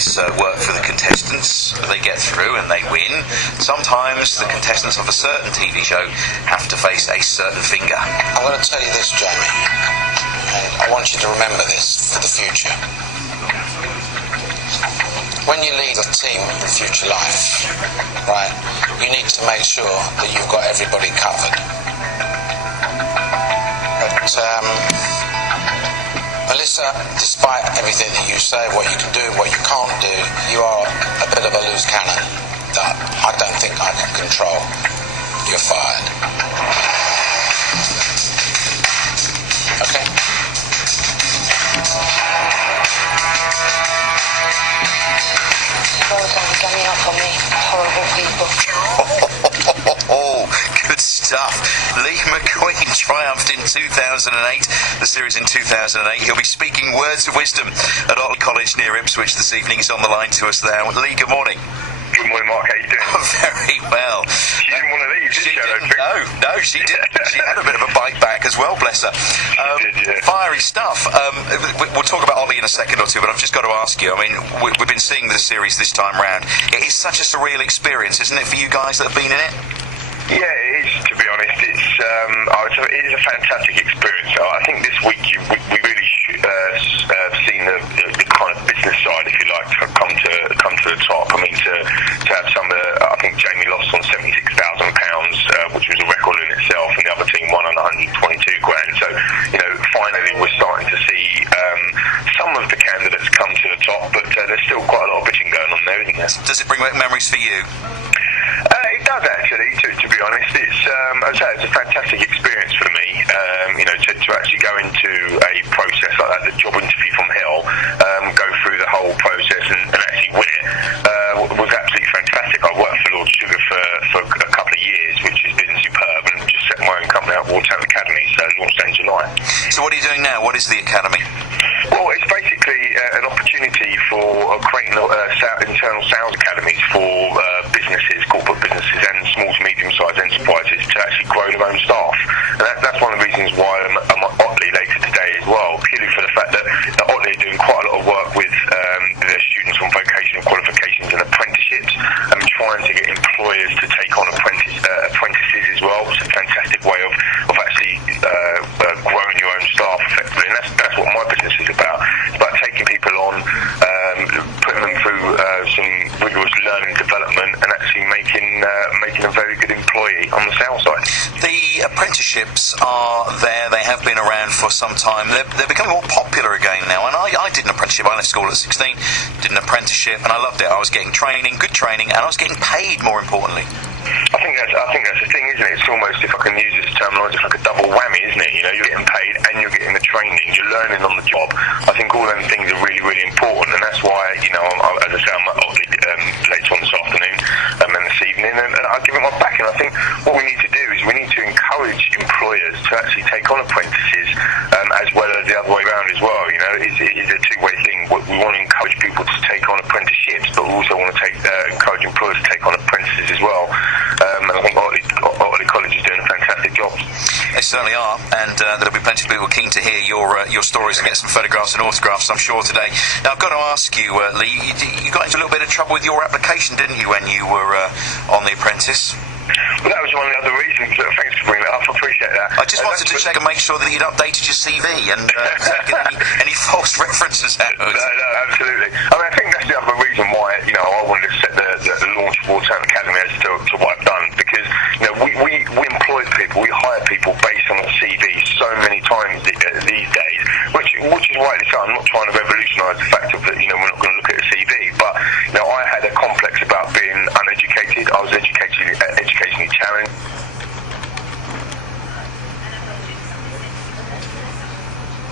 makes work for the contestants. They get through and they win. Sometimes the contestants of a certain TV show have to face a certain finger. I'm going to tell you this, Jamie, and I want you to remember this for the future. When you lead a team in future life, right, you need to make sure that you've got everybody covered. But, Melissa, despite everything that you say, what you can do, what you can't do, you are a bit of a loose cannon that I don't think I can control. You're fired. Okay? Well done, ganging up on me, horrible people. Oh, good stuff. Lee McQueen triumphed in 2008, the series in 2008. He'll be speaking words of wisdom at Otley College near Ipswich this evening. He's on the line to us there. Lee, good morning. Good morning, Mark. How you doing? Oh, very well. She didn't want to leave, did she? No, she didn't. She had a bit of a bite back as well, bless her. She did, yeah. Fiery stuff. We'll talk about Otley in a second or two, but I've just got to ask you, I mean, we've been seeing the series this time round. It is such a surreal experience, isn't it, for you guys that have been in it? Yeah, it is, to be honest. It is a fantastic experience. I think this week we really have seen the kind of business side, if you like, come to the top. I mean, to have some of the, I think Jamie lost on £76,000, which was a record in itself, and the other team won on 122 grand. So, finally we're starting to see some of the candidates come to the top, but there's still quite a lot of bitching going on there, isn't there? Does it bring back memories for you? It does actually, to be honest. It's, as I say, it's a fantastic experience for me. To actually go into a process like that, the job interview from hell, go through the whole process and actually win it, was absolutely fantastic. I worked for Lord Sugar for a couple of years, which has been superb, and just set my own company up, Watertown Academy, so launched in July. So what are you doing now? What is the Academy? Well, it's basically an opportunity for creating internal sales academies for businesses, corporate businesses and small to medium-sized enterprises to actually grow their own staff. And that's one of the reasons why I'm at Otley later today as well, purely for the fact that Otley are doing quite a lot of work with their students on vocational qualifications and apprenticeships, and trying to get employers to take on apprentices as well. It's a fantastic way of actually growing your own staff effectively, and that's what my business is about. It's about taking people on, putting them through some rigorous learning development, and actually making a very good employee on the sales side. The apprenticeships are there. They have been around for some time. They're becoming more popular again now, and I did an apprenticeship. I left school at 16, did an apprenticeship, and I loved it. I was getting training, good training, and I was getting paid, more importantly. I think that's the thing, isn't it? It's almost, if I can use this terminology, it's like a double whammy, isn't it? You're getting paid and you're getting the training, you're learning on the job. I think all them things are really, really important, and that's why, as I say, I'm at Otley later on this afternoon and this evening, and I'll give it my back. And I think what we need to do is we need to encourage employers to actually take on apprentices, as well as the other way around as well. It is a two-way thing. We want to encourage people to take on apprenticeships, but we also want to encourage employers to take on apprentices as well. And I think Otley College is doing a fantastic job. They certainly are, and there'll be plenty of people keen to hear your stories and get some photographs and autographs, I'm sure, today. Now, I've got to ask you, Lee, you got into a little bit of trouble with your application, didn't you, when you were on The Apprentice? Well, that was one of the other reasons. Thanks for bringing that up. I appreciate that. I just wanted to check and make sure that you'd updated your CV and taken any false references out. No, absolutely. I mean, I think that's the other reason why I wanted to set the launch of Watertown Academy as to what I've done, because we employ people, we hire people based on a CV so many times these days, which is rightly so. I'm not trying to revolutionise the fact of that. We're not going to look at a CV, but I had a complex about being uneducated. I was educationally challenged.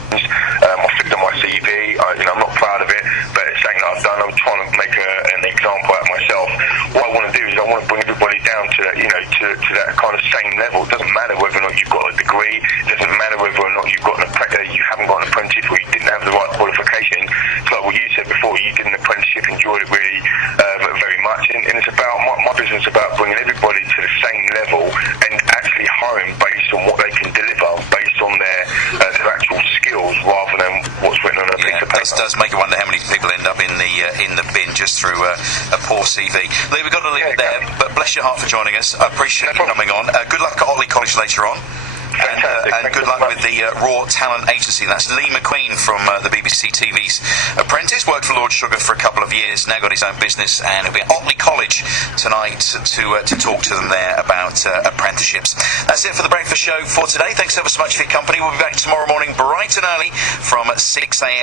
I flipped on my CV. I'm not proud of it, but it's something that I've done. I'm trying to make an example out of myself. What I want to do is I want to bring everybody down to that, to that kind of same level. It doesn't matter whether or not you've got a degree. It doesn't matter whether or not you haven't got an apprentice, or you didn't have the right qualification. It's like what you said before. You did an apprenticeship, enjoyed it really very much, and it's about my business is about bringing everybody to the same level and actually hiring based on what they can deliver, based on their actual skills, rather than what's written on a piece of paper. It does make you wonder how many people end up in the bin just through a poor CV. Lee, we've got to leave it there, but bless your heart for joining us. I appreciate you coming on. Good luck at Otley College later on. And good luck with the Raw Talent Agency. That's Lee McQueen from the BBC TV's Apprentice. Worked for Lord Sugar for a couple of years, now got his own business, and he'll be at Otley College tonight to talk to them there about apprenticeships. That's it for the breakfast show for today. Thanks ever so much for your company. We'll be back tomorrow morning bright and early from 6 a.m.